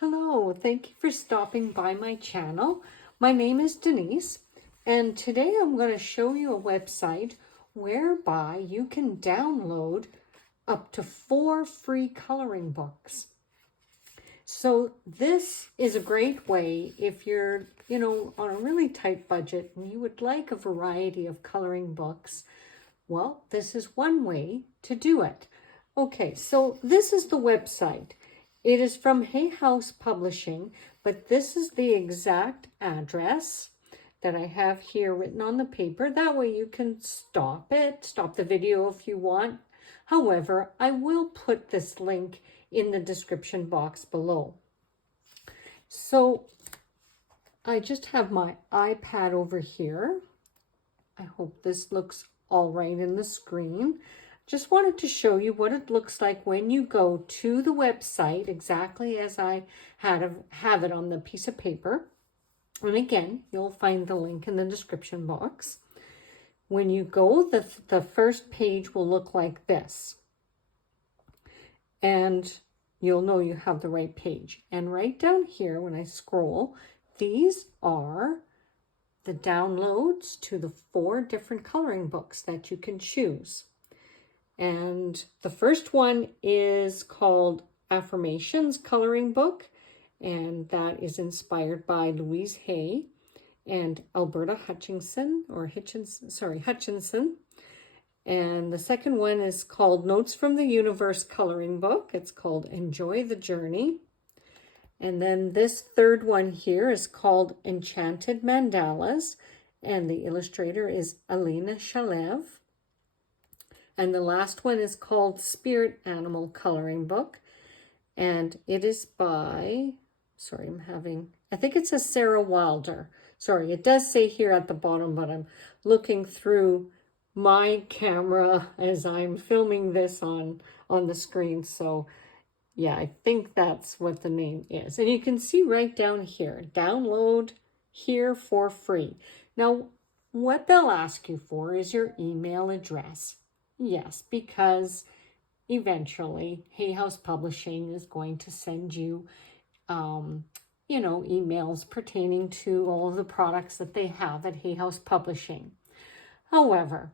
Hello, thank you for stopping by my channel. My name is Denise, and today I'm going to show you a website whereby you can download up to 4 free coloring books. So this is a great way if you're, on a really tight budget and you would like a variety of coloring books. Well, this is one way to do it. Okay, so this is the website. It is from Hay House Publishing, but this is the exact address that I have here written on the paper. That way you can stop the video if you want. However, I will put this link in the description box below. So I just have my iPad over here. I hope this looks all right in the screen. Just wanted to show you what it looks like when you go to the website, exactly as I have it on the piece of paper. And again, you'll find the link in the description box. When you go, the first page will look like this. And you'll know you have the right page. And right down here, when I scroll, these are the downloads to the 4 different coloring books that you can choose. And the first one is called Affirmations Coloring Book, and that is inspired by Louise Hay and Alberta Hutchinson. And the second one is called Notes from the Universe Coloring Book. It's called Enjoy the Journey. And then this third one here is called Enchanted Mandalas, and the illustrator is Alina Shalev. And the last one is called Spirit Animal Coloring Book. And it is by, I think it says Sarah Wilder. Sorry, it does say here at the bottom, but I'm looking through my camera as I'm filming this on the screen. So yeah, I think that's what the name is. And you can see right down here, download here for free. Now, what they'll ask you for is your email address. Yes, because eventually Hay House Publishing is going to send you, emails pertaining to all of the products that they have at Hay House Publishing. However,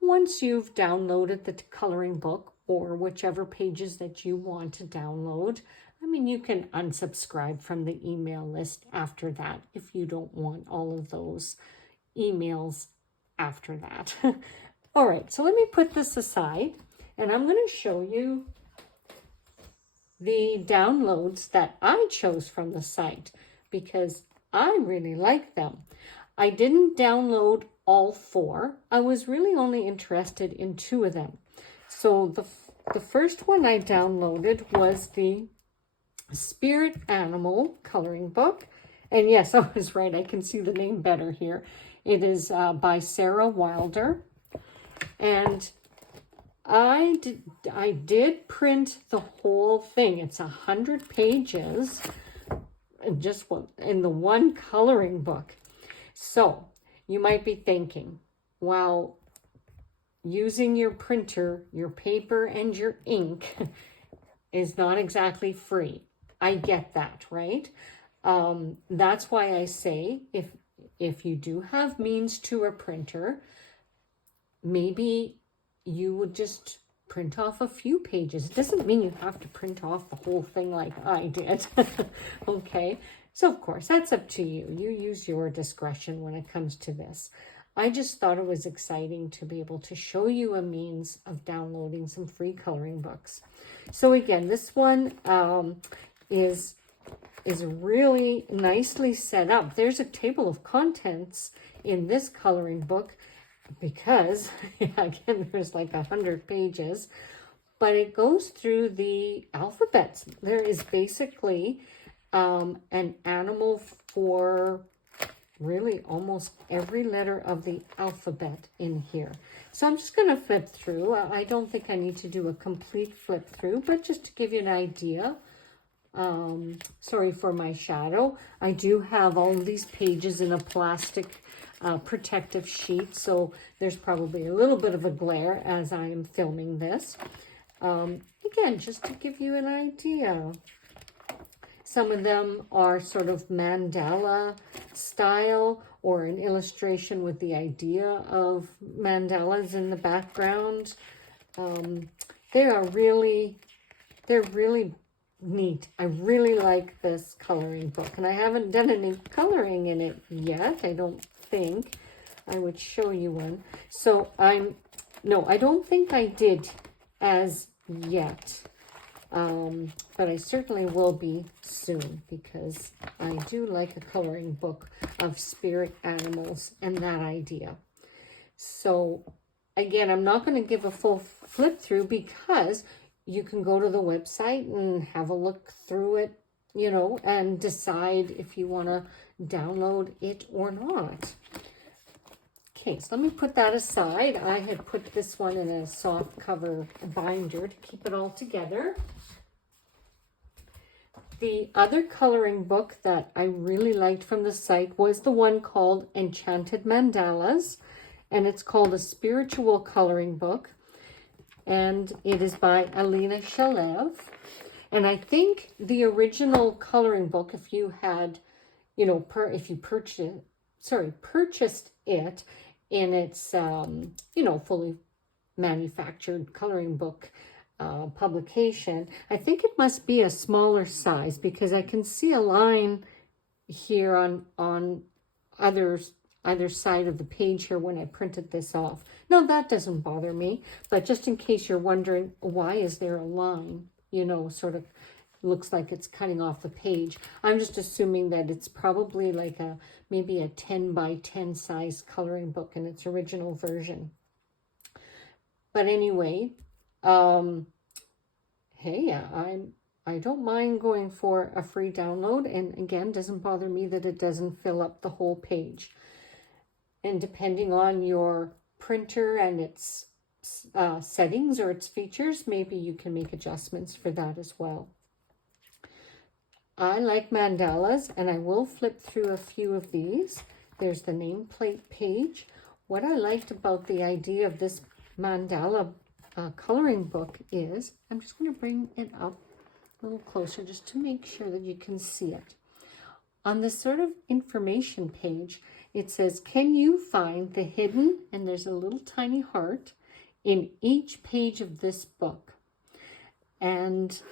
once you've downloaded the coloring book or whichever pages that you want to download, you can unsubscribe from the email list after that if you don't want all of those emails after that. All right, so let me put this aside, and I'm going to show you the downloads that I chose from the site because I really like them. I didn't download all 4. I was really only interested in 2 of them. So the first one I downloaded was the Spirit Animal Coloring Book. And yes, I was right. I can see the name better here. It is by Sarah Wilder. And I did print the whole thing. It's 100 pages in the one coloring book. So you might be thinking, wow, using your printer, your paper, and your ink is not exactly free. I get that, right? That's why I say if you do have means to a printer, maybe you would just print off a few pages. It doesn't mean you have to print off the whole thing like I did. Okay, so of course that's up to you. You use your discretion when it comes to this. I just thought it was exciting to be able to show you a means of downloading some free coloring books. So again, this one is really nicely set up. There's a table of contents in this coloring book because, again, there's like 100 pages, but it goes through the alphabets. There is basically an animal for really almost every letter of the alphabet in here. So I'm just going to flip through. I don't think I need to do a complete flip through, but just to give you an idea. Sorry for my shadow. I do have all of these pages in a plastic protective sheet, so there's probably a little bit of a glare as I am filming this. Again, just to give you an idea. Some of them are sort of mandala style or an illustration with the idea of mandalas in the background. They're really neat. I really like this coloring book, and I haven't done any coloring in it yet. I don't think. I would show you one. So no, I don't think I did as yet. But I certainly will be soon, because I do like a coloring book of spirit animals and that idea. So again, I'm not going to give a full flip through, because you can go to the website and have a look through it, you know, and decide if you want to download it or not. Okay, so let me put that aside. I had put this one in a soft cover binder to keep it all together. The other coloring book that I really liked from the site was the one called Enchanted Mandalas, and it's called a spiritual coloring book, and it is by Alina Shalev. And I think the original coloring book, if you had, you know, if you purchased it in its, you know, fully manufactured coloring book publication, I think it must be a smaller size, because I can see a line here on either side of the page here when I printed this off. No, that doesn't bother me, but just in case you're wondering, why is there a line, you know, sort of looks like it's cutting off the page. I'm just assuming that it's probably like maybe a 10 by 10 size coloring book in its original version. But anyway, hey, I don't mind going for a free download, and again, doesn't bother me that it doesn't fill up the whole page. And depending on your printer and its settings or its features, maybe you can make adjustments for that as well. I like mandalas, and I will flip through a few of these. There's the nameplate page. What I liked about the idea of this mandala coloring book is, I'm just going to bring it up a little closer just to make sure that you can see it. On this sort of information page, it says, can you find the hidden, and there's a little tiny heart, in each page of this book? And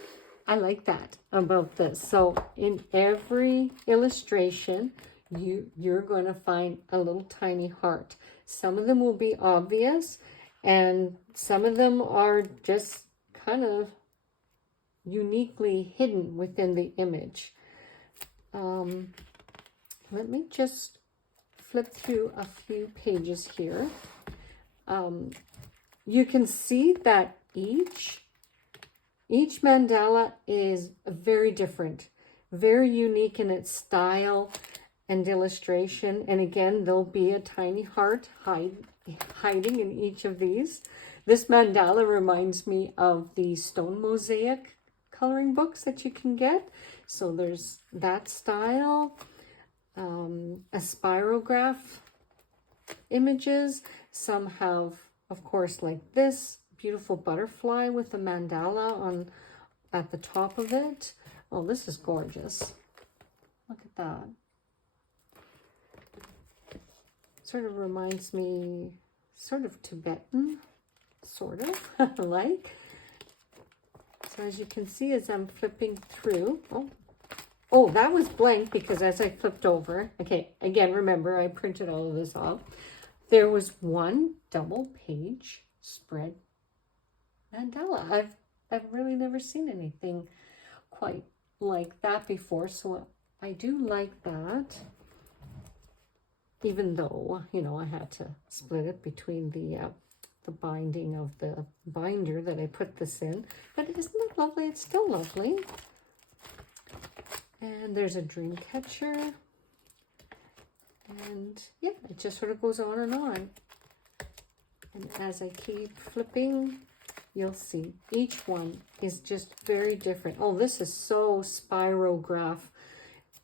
I like that about this. So in every illustration, you're going to find a little tiny heart. Some of them will be obvious, and some of them are just kind of uniquely hidden within the image. Let me just flip through a few pages here. You can see that each mandala is very different, very unique in its style and illustration. And again, there'll be a tiny heart hiding in each of these. This mandala reminds me of the stone mosaic coloring books that you can get. So there's that style, a spirograph images. Some have, of course, like this beautiful butterfly with a mandala at the top of it. Oh, this is gorgeous. Look at that. Sort of reminds me, sort of Tibetan, sort of, like. So as you can see, as I'm flipping through, oh, that was blank because as I flipped over, okay, again, remember, I printed all of this off. There was one double page spread mandala. I've really never seen anything quite like that before, so I do like that. Even though, you know, I had to split it between the binding of the binder that I put this in. But isn't it lovely? It's still lovely. And there's a dream catcher. And yeah, it just sort of goes on and on. And as I keep flipping, you'll see each one is just very different. Oh, this is so spirograph,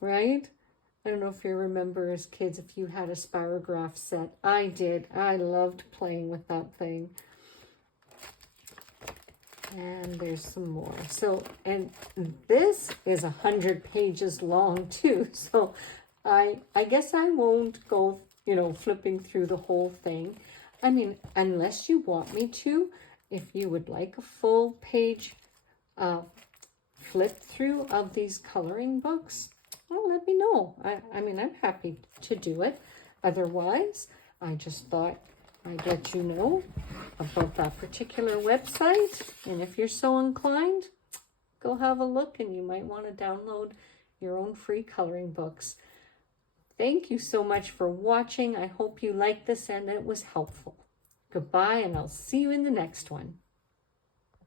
right? I don't know if you remember as kids, if you had a spirograph set. I did. I loved playing with that thing. And there's some more. So, and this is 100 pages long too. So I guess I won't go, you know, flipping through the whole thing. I mean, unless you want me to, if you would like a full page flip through of these coloring books, well, let me know. I mean, I'm happy to do it. Otherwise, I just thought I'd let you know about that particular website. And if you're so inclined, go have a look, and you might want to download your own free coloring books. Thank you so much for watching. I hope you liked this and it was helpful. Goodbye, and I'll see you in the next one.